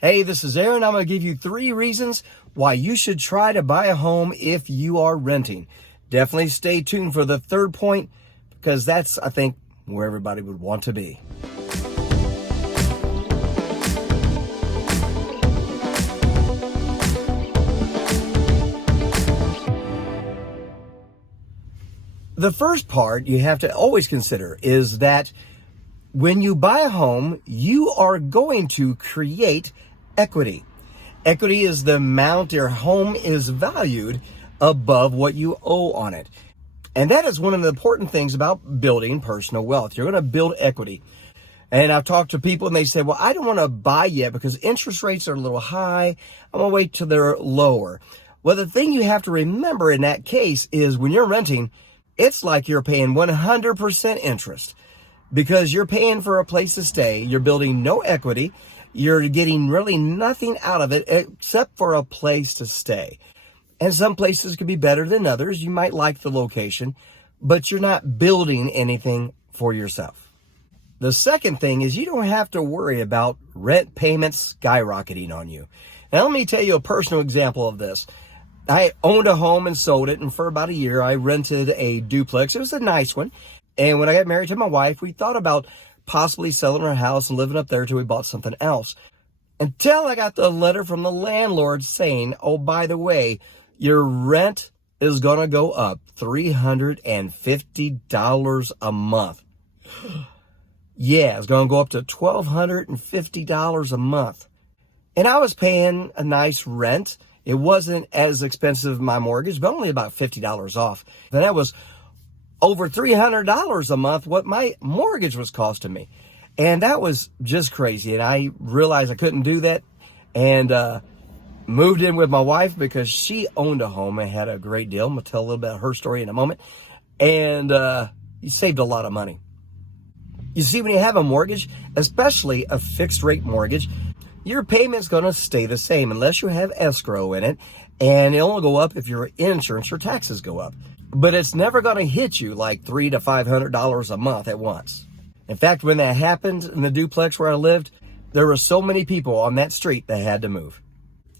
Hey, this is Aaron. I'm going to give you 3 reasons why you should try to buy a home if you are renting. Definitely stay tuned for the 3rd point because that's, I think, where everybody would want to be. The first part you have to always consider is that when you buy a home, you are going to create equity. Equity is the amount your home is valued above what you owe on it. And that is one of the important things about building personal wealth. You're going to build equity. And I've talked to people and they say, well, I don't want to buy yet because interest rates are a little high. I'm going to wait till they're lower. Well, the thing you have to remember in that case is when you're renting, it's like you're paying 100% interest because you're paying for a place to stay. You're building no equity. You're getting really nothing out of it except for a place to stay. And some places could be better than others. You might like the location, but you're not building anything for yourself. The second thing is you don't have to worry about rent payments skyrocketing on you. Now, let me tell you a personal example of this. I owned a home and sold it, and for about a year, I rented a duplex. It was a nice one. And when I got married to my wife, we thought about possibly selling our house and living up there till we bought something else. Until I got the letter from the landlord saying, oh, by the way, your rent is going to go up $350 a month. Yeah, it's going to go up to $1,250 a month. And I was paying a nice rent. It wasn't as expensive as my mortgage, but only about $50 off. And that was over $300 a month what my mortgage was costing me. And that was just crazy. And I realized I couldn't do that and moved in with my wife because she owned a home and had a great deal. I'm going to tell a little bit of her story in a moment. And you saved a lot of money. You see, when you have a mortgage, especially a fixed rate mortgage, your payment's going to stay the same unless you have escrow in it. And it'll only go up if your insurance or taxes go up. But it's never going to hit you like $300 to $500 a month at once. In fact, when that happened in the duplex where I lived, there were so many people on that street that had to move.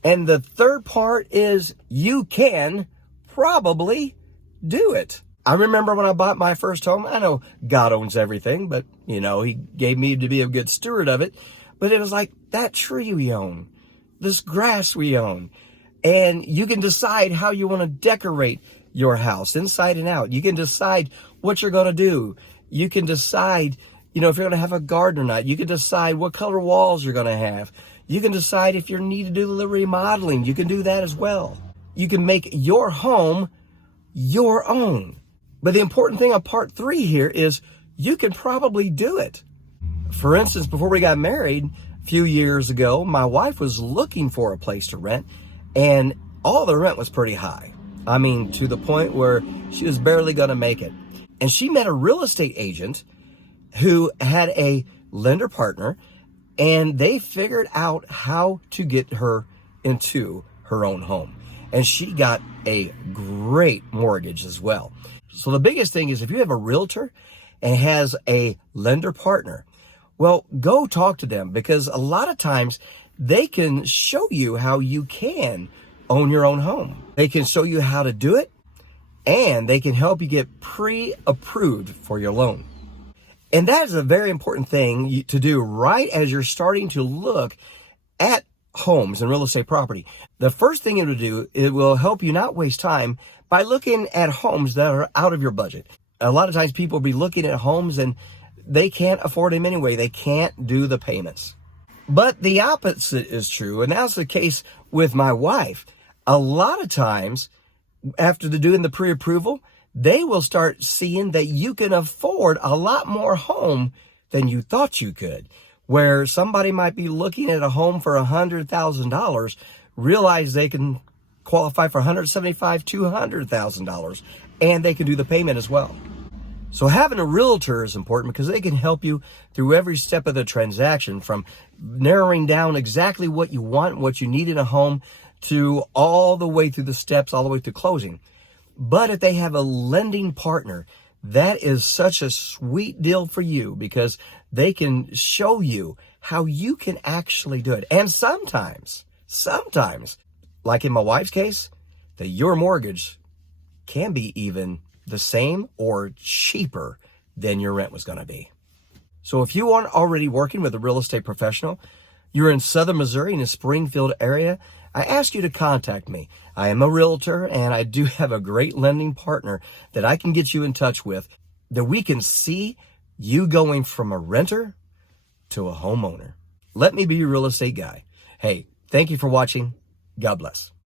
And the third part is you can probably do it. I remember when I bought my first home, I know God owns everything, but he gave me to be a good steward of it. But it was like that tree we own, this grass we own, and you can decide how you want to decorate your house inside and out. You can decide what you're going to do. You can decide, if you're going to have a garden or not. You can decide what color walls you're going to have. You can decide if you need to do a little remodeling. You can do that as well. You can make your home your own. But the important thing on part 3 here is you can probably do it. For instance, before we got married a few years ago, my wife was looking for a place to rent, and all the rent was pretty high. I mean, to the point where she was barely going to make it. And she met a real estate agent who had a lender partner, and they figured out how to get her into her own home. And she got a great mortgage as well. So the biggest thing is if you have a realtor and has a lender partner, well, go talk to them because a lot of times they can show you how you can own your own home. They can show you how to do it, and they can help you get pre-approved for your loan. And that is a very important thing to do right as you're starting to look at homes and real estate property. The first thing it will do, it will help you not waste time by looking at homes that are out of your budget. A lot of times people will be looking at homes and they can't afford them anyway. They can't do the payments. But the opposite is true, and that's the case with my wife. A lot of times, after doing the pre-approval, they will start seeing that you can afford a lot more home than you thought you could. Where somebody might be looking at a home for $100,000, realize they can qualify for $175,000, $200,000, and they can do the payment as well. So having a realtor is important because they can help you through every step of the transaction, from narrowing down exactly what you want, what you need in a home, to all the way through the steps, all the way to closing. But if they have a lending partner, that is such a sweet deal for you because they can show you how you can actually do it. And sometimes, like in my wife's case, your mortgage can be even the same or cheaper than your rent was going to be. So if you aren't already working with a real estate professional, you're in Southern Missouri in the Springfield area, I ask you to contact me. I am a realtor, and I do have a great lending partner that I can get you in touch with, that we can see you going from a renter to a homeowner. Let me be your real estate guy. Hey, thank you for watching. God bless.